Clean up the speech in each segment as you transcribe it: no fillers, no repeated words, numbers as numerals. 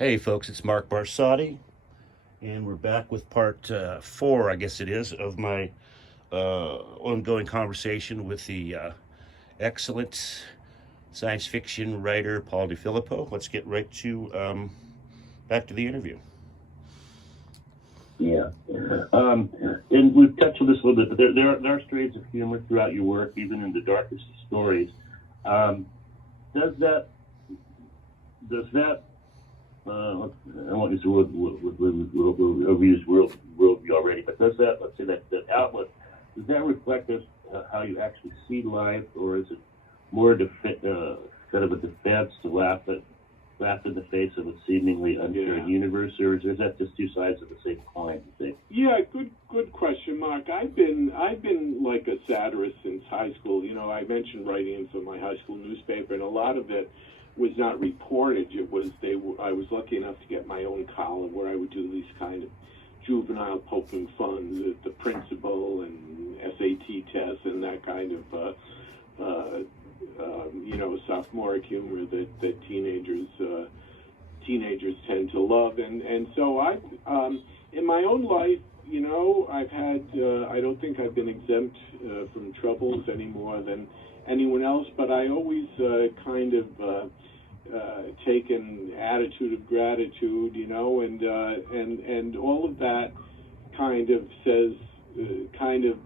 Hey folks, it's Mark Barsotti, and we're back with part 4, I guess it is, of my ongoing conversation with the excellent science fiction writer Paul Di Filippo. Let's get right to back to the interview. Yeah. And we've touched on this a little bit, but there are strains of humor throughout your work, even in the darkest of stories. Does that I won't use the word overused worldview already, but does that, let's say that outlook, does that reflect how you actually see life, or is it more kind of a defense to laugh in the face of a seemingly uncaring universe, or is that just two sides of the same coin, you think? Yeah, good question, Mark. I've been like a satirist since high school. You know, I mentioned writing for my high school newspaper, and a lot of it was not reportage. I was lucky enough to get my own column where I would do these kind of juvenile poking fun, the principal and SAT tests and that kind of sophomoric humor that teenagers tend to love, and so I in my own life, you know, I've had I don't think I've been exempt from troubles any more than anyone else, but I always kind of take an attitude of gratitude, you know, and all of that kind of says kind of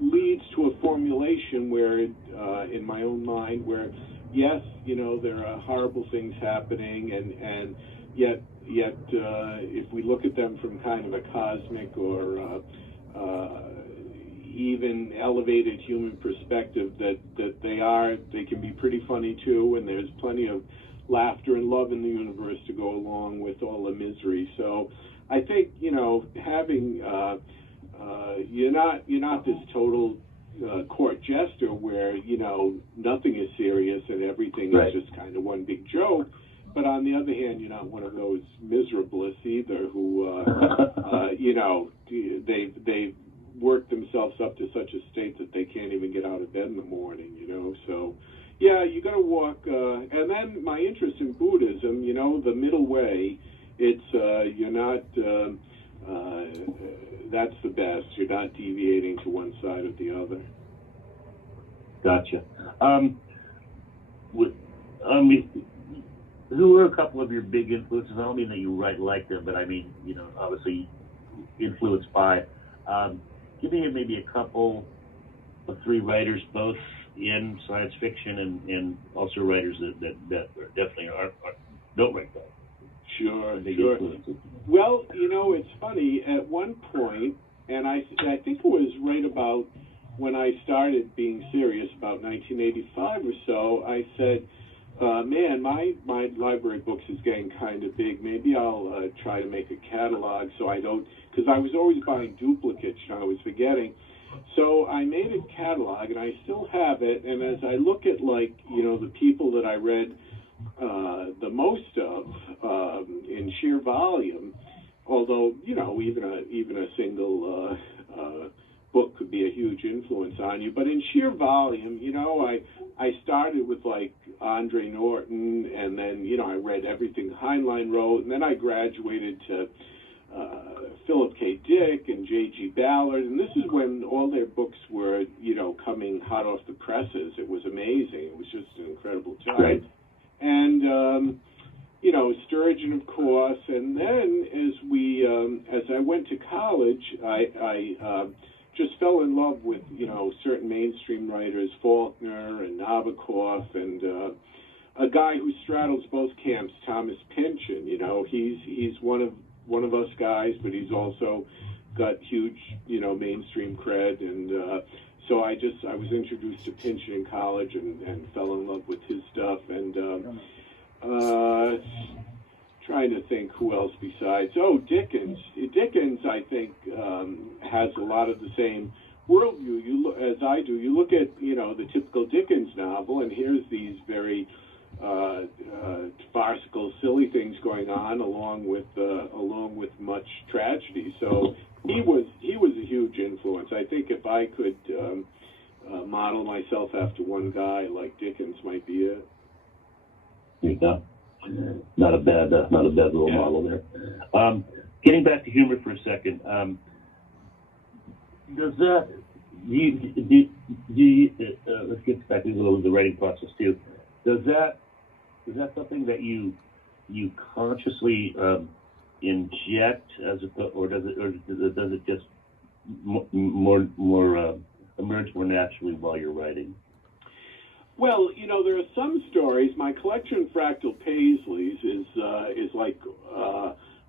leads to a formulation where in my own mind where yes, you know, there are horrible things happening, and yet if we look at them from kind of a cosmic or even elevated human perspective, that they can be pretty funny too, and there's plenty of laughter and love in the universe to go along with all the misery. So I think, you know, having you're not this total court jester where, you know, nothing is serious and everything is just kind of one big joke. But on the other hand, you're not one of those miserablists either who, you know, they've worked themselves up to such a state that they can't even get out of bed in the morning, you know. So, yeah, you got to walk. And then my interest in Buddhism, you know, the middle way, it's you're not, that's the best. You're not deviating to one side or the other. Gotcha. Who were a couple of your big influences? I don't mean that you write like them, but I mean, you know, obviously influenced by. Give me maybe a couple of three writers, both in science fiction and also writers that definitely don't write that. Sure. Well, you know, it's funny. At one point, and I think it was right about when I started being serious, about 1985 or so, I said, man, my library books is getting kind of big. Maybe I'll try to make a catalog so I don't, because I was always buying duplicates and I was forgetting. So I made a catalog, and I still have it. And as I look at, like, you know, the people that I read the most of in sheer volume, although, you know, even a single book could be a huge influence on you, but in sheer volume, you know, I started with like Andre Norton, and then, you know, I read everything Heinlein wrote, and then I graduated to Philip K. Dick and J.G. Ballard, and this is when all their books were, you know, coming hot off the presses. It was amazing. It was just an incredible time. Right. And you know, Sturgeon, of course, and then as I went to college, I just fell in love with, you know, certain mainstream writers, Faulkner and Nabokov, and a guy who straddles both camps, Thomas Pynchon. You know, he's one of us guys, but he's also got huge, you know, mainstream cred, and so I was introduced to Pynchon in college and fell in love with his stuff, and trying to think who else besides. Oh, Dickens. Dickens, I think, has a lot of the same worldview as I do. You look at, you know, the typical Dickens novel, and here's these very farcical, silly things going on, along with much tragedy. So he was a huge influence. I think if I could model myself after one guy, like Dickens might be it. There you go. not a bad role model there. Getting back to humor for a second, does that let's get back to a little of the writing process too. Is that something that you consciously inject or does it just more emerge more naturally while you're writing? Well, there are some stories. My collection, Fractal Paisleys, is like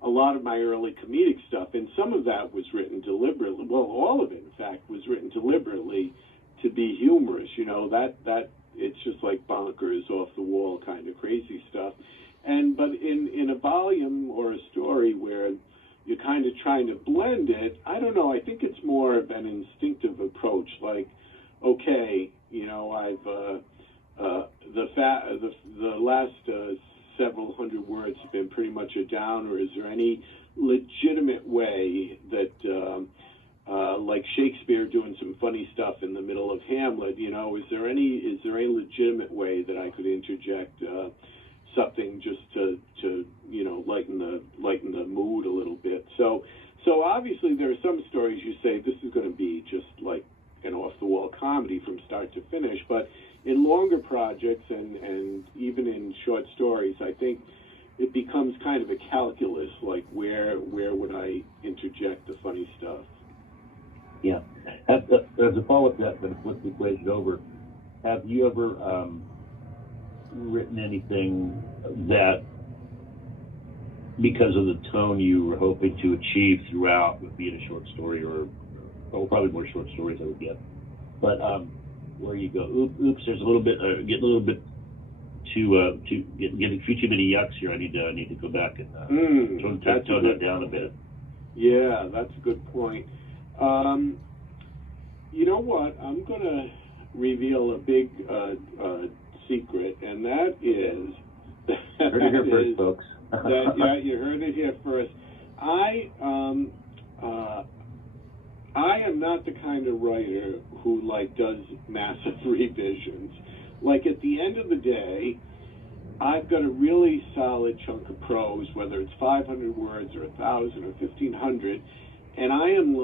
a lot of my early comedic stuff, and some of that was written deliberately. Well, all of it, in fact, was written deliberately to be humorous. That it's just like bonkers, off the wall kind of crazy stuff. But in a volume or a story where you're kind of trying to blend it, I don't know. I think it's more of an instinctive approach. Like, okay, I've the last several hundred words have been pretty much a downer. Is there any legitimate way that, like Shakespeare doing some funny stuff in the middle of Hamlet, is there any legitimate way that I could interject something just to lighten the mood a little bit? So obviously there are some stories you say this is going to be just like an off-the-wall comedy from start to finish, but in longer projects and even in short stories, I think it becomes kind of a calculus, like where would I interject the funny stuff? Yeah. As a follow-up to that, but flip the equation over, have you ever written anything that, because of the tone you were hoping to achieve throughout, would be in a short story or probably more short stories, I would guess, but where you go, oops, there's a little bit, getting a little bit getting too many yucks here. I need to go back and tone that down a bit. Yeah, that's a good point. You know what? I'm going to reveal a big secret, and that is... Heard it here first, folks. Yeah, you heard it here first. I am not the kind of writer who does massive revisions. Like, at the end of the day, I've got a really solid chunk of prose, whether it's 500 words or 1,000 or 1,500, and I am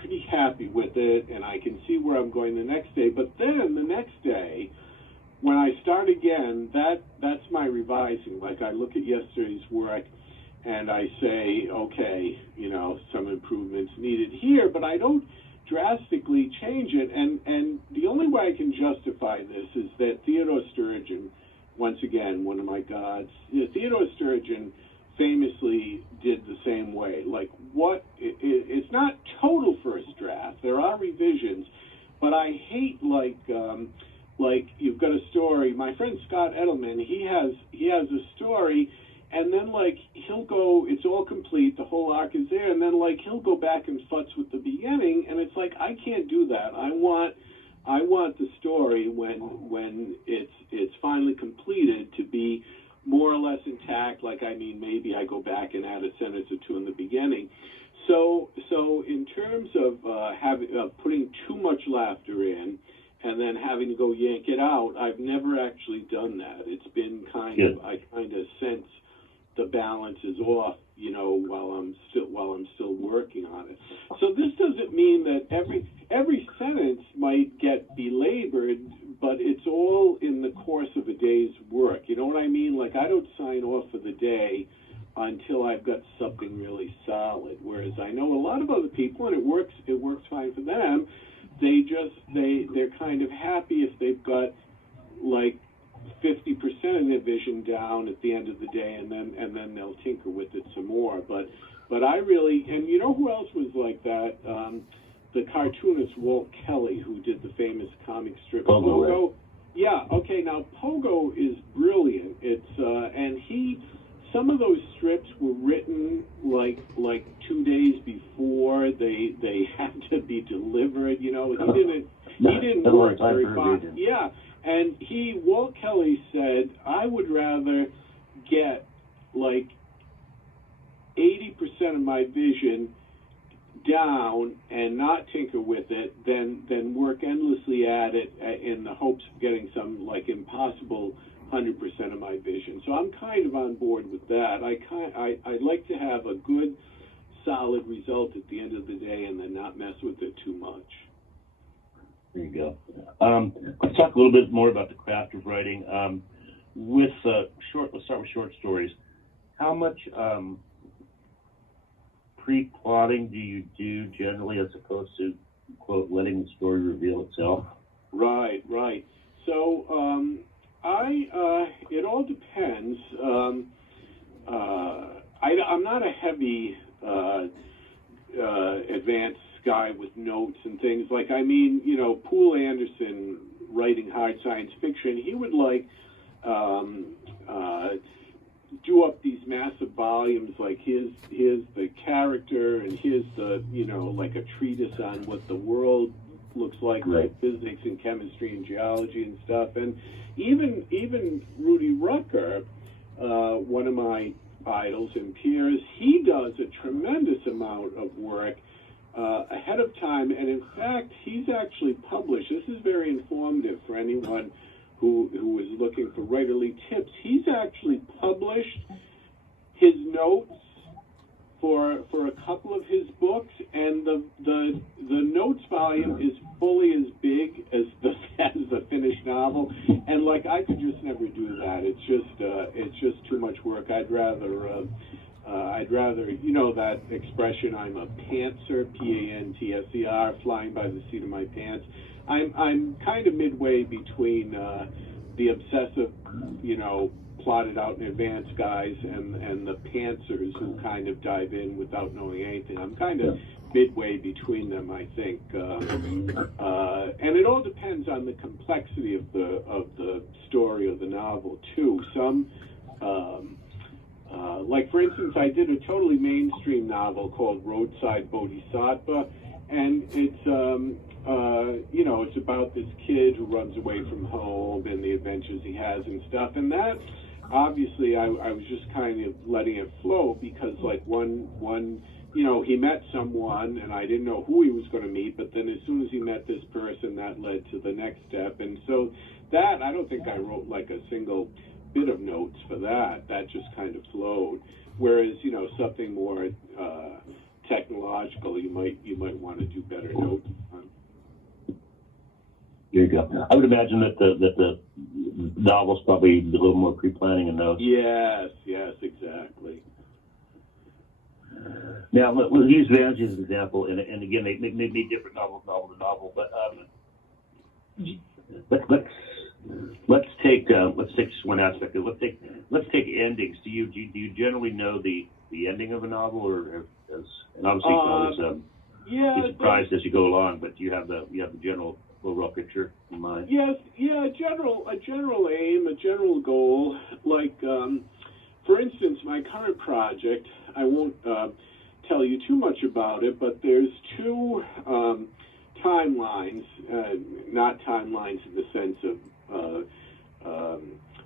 pretty happy with it, and I can see where I'm going the next day. But then the next day, when I start again, that's my revising. Like, I look at yesterday's work and I say, okay, some improvements needed here, but I don't drastically change it. And the only way I can justify this is that Theodore Sturgeon, once again, one of my gods, Theodore Sturgeon famously did the same way. Like, it's not total first draft. There are revisions, but I hate like you've got a story. My friend Scott Edelman, he has a story, and then he'll go, it's all complete, the whole arc is there, and then he'll go back and futz with the beginning, and it's like, I can't do that. I want the story when it's finally completed to be more or less intact. Maybe I go back and add a sentence or two in the beginning. So in terms of putting too much laughter in and then having to go yank it out, I've never actually done that. It's been I kind of sense the balance is off, while I'm still working on it. So this doesn't mean that every sentence might get belabored, but it's all in the course of a day's work. You know what I mean? I don't sign off for the day until I've got something really solid. Whereas I know a lot of other people, and it works fine for them. They're kind of happy if they've got 50% of their vision down at the end of the day, and then they'll tinker with it some more. But I really, and you know who else was like that? The cartoonist Walt Kelly, who did the famous comic strip Pogo. Right? Yeah. Okay. Now Pogo is brilliant. It's and some of those strips were written like 2 days before they had to be delivered. He didn't work very fast. Yeah. And Walt Kelly said, I would rather get 80% of my vision down and not tinker with it than work endlessly at it in the hopes of getting some impossible 100% of my vision. So I'm kind of on board with that. I'd like to have a good, solid result at the end of the day, and then not mess with it too much. There you go. Let's talk a little bit more about the craft of writing. Let's start with short stories. How much pre-plotting do you do generally, as opposed to, quote, letting the story reveal itself? Right. So it all depends. I'm not a heavy advanced guy with notes and things. Like, I mean, Poul Anderson writing hard science fiction, he would do up these massive volumes, like here's the character, and here's the, like a treatise on what the world looks like, right, like physics and chemistry and geology and stuff. And even Rudy Rucker, one of my idols and peers, he does a tremendous amount of work ahead of time. And in fact, he's actually published, this is very informative for anyone who is looking for writerly tips. He's actually published his notes for a couple of his books, and the notes volume is fully as big as the finished novel. And like, I could just never do that. It's just too much work. I'd rather that expression, I'm a pantser, P-A-N-T-S-E-R, flying by the seat of my pants. I'm kind of midway between the obsessive, plotted out in advance guys and the pantsers who kind of dive in without knowing anything. I'm kind of midway between them, I think. And it all depends on the complexity of the story of the novel too. Some like, for instance, I did a totally mainstream novel called Roadside Bodhisattva, and it's it's about this kid who runs away from home and the adventures he has and stuff. And that, obviously, I was just kind of letting it flow, because like one he met someone, and I didn't know who he was going to meet, but then as soon as he met this person, that led to the next step. And so that, I don't think I wrote like a single bit of notes for that. That just kind of flowed. Whereas, something more technological, you might want to do better notes on. There you go. I would imagine that the novel's probably a little more pre-planning and notes. Yes, exactly. Now, we'll use Vanity as an example, and again, they may be different novel to novel, but let's take just one aspect of it. Let's take endings. Do you generally know the ending of a novel, or and obviously be surprised as you go along, but do you have the general overall picture in mind? Yes, a general aim, a general goal. Like, for instance, my current project, I won't tell you too much about it, but there's two timelines, not timelines in the sense of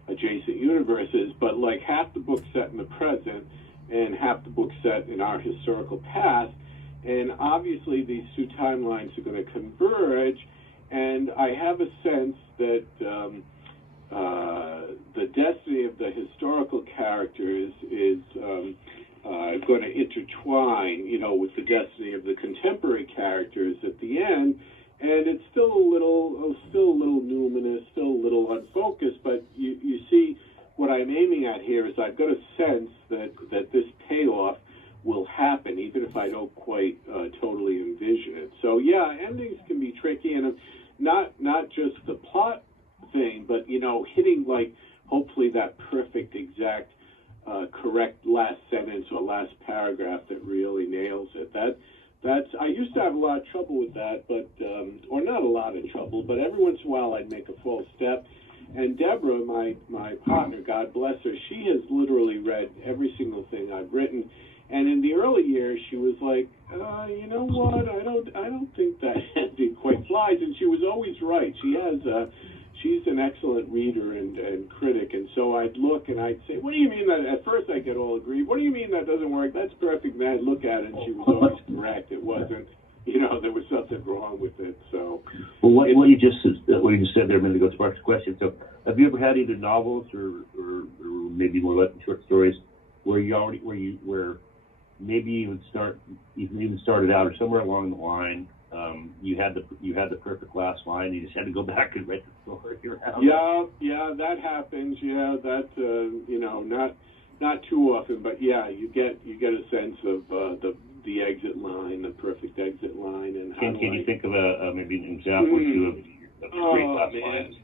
adjacent universes, but like half the book set in the present and half the book set in our historical past. And obviously these two timelines are going to converge, and I have a sense that the destiny of the historical characters is going to intertwine, with the destiny of the contemporary characters at the end. And it's still a little numinous, still a little unfocused, but you see what I'm aiming at here is I've got a sense that this payoff will happen, even if I don't quite totally envision it. So yeah, endings can be tricky, and not just the plot thing, but hitting, like, hopefully that perfect, exact, correct last sentence or last paragraph that really nails it. That's I used to have a lot of trouble with that, but or not a lot of trouble, but every once in a while I'd make a false step. And Deborah, my partner, God bless her, she has literally read every single thing I've written. And in the early years, she was like, you know what? I don't think that ending quite flies. And she was always right. She's an excellent reader and critic. And so I'd look and I'd say, what do you mean that? At first I'd get all agreed. What do you mean that doesn't work? That's perfect. And I'd look at it, and she was always correct. It wasn't. there was something wrong with it. So, well, what you just said there a minute ago sparks a question. So, have you ever had either novels or maybe more like short stories where maybe you even started out or somewhere along the line, you had the perfect last line, you just had to go back and write the story around? Yeah, that happens. Yeah, that not too often, but yeah, you get a sense of the exit line, the perfect exit line, and how can you think of maybe an example or two of great last lines?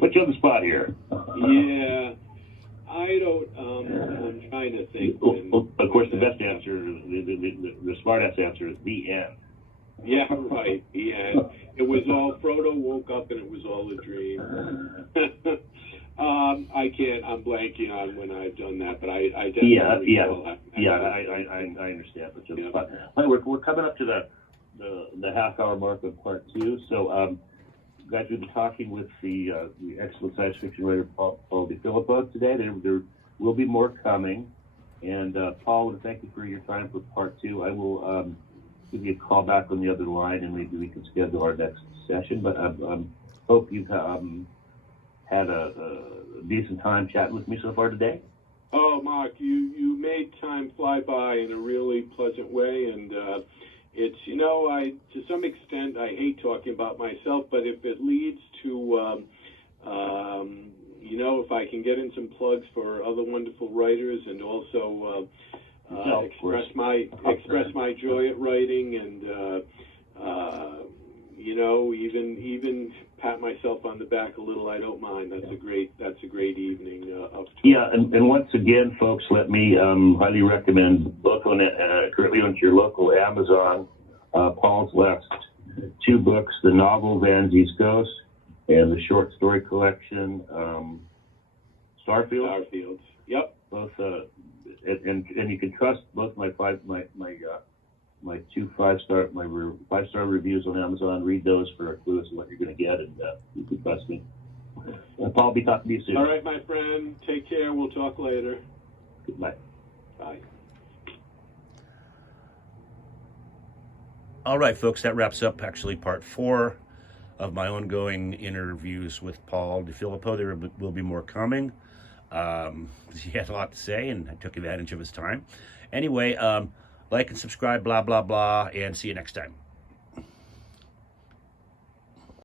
Put you on the spot here. Yeah, I don't. I'm trying to think. Well, of course, the best answer, the smart-ass answer is the end. Yeah, right. The end. It was all. Frodo woke up and it was all a dream. I can't. I'm blanking on when I've done that, but I definitely. I understand. But just fun. We're coming up to the half-hour mark of part 2. So, guys, we've been talking with the excellent science fiction writer Paul Di Filippo today. There will be more coming, and Paul, I want to thank you for your time for part 2. I will give you a call back on the other line, and maybe we can schedule our next session. But I hope you've had a decent time chatting with me so far today. Oh, Mark, you made time fly by in a really pleasant way, and it's, to some extent, I hate talking about myself, but if it leads to, if I can get in some plugs for other wonderful writers and also express my joy at writing and, even pat myself on the back a little, I don't mind. That's a great evening of talk. Yeah, and once again, folks, let me highly recommend both currently on your local Amazon, Paul's last 2 books, the novel Van Z's Ghost and the short story collection Starfield. Starfields. Yep. Both and you can trust both my 2 5-star reviews on Amazon. Read those for a clue as to what you're going to get, and you can trust me. Paul, I'll be talking to you soon. All right, my friend. Take care. We'll talk later. Goodbye. Bye. All right, folks, that wraps up actually part 4 of my ongoing interviews with Paul Di Filippo. There will be more coming. He had a lot to say, and I took advantage of his time. Anyway, like and subscribe, blah, blah, blah, and see you next time.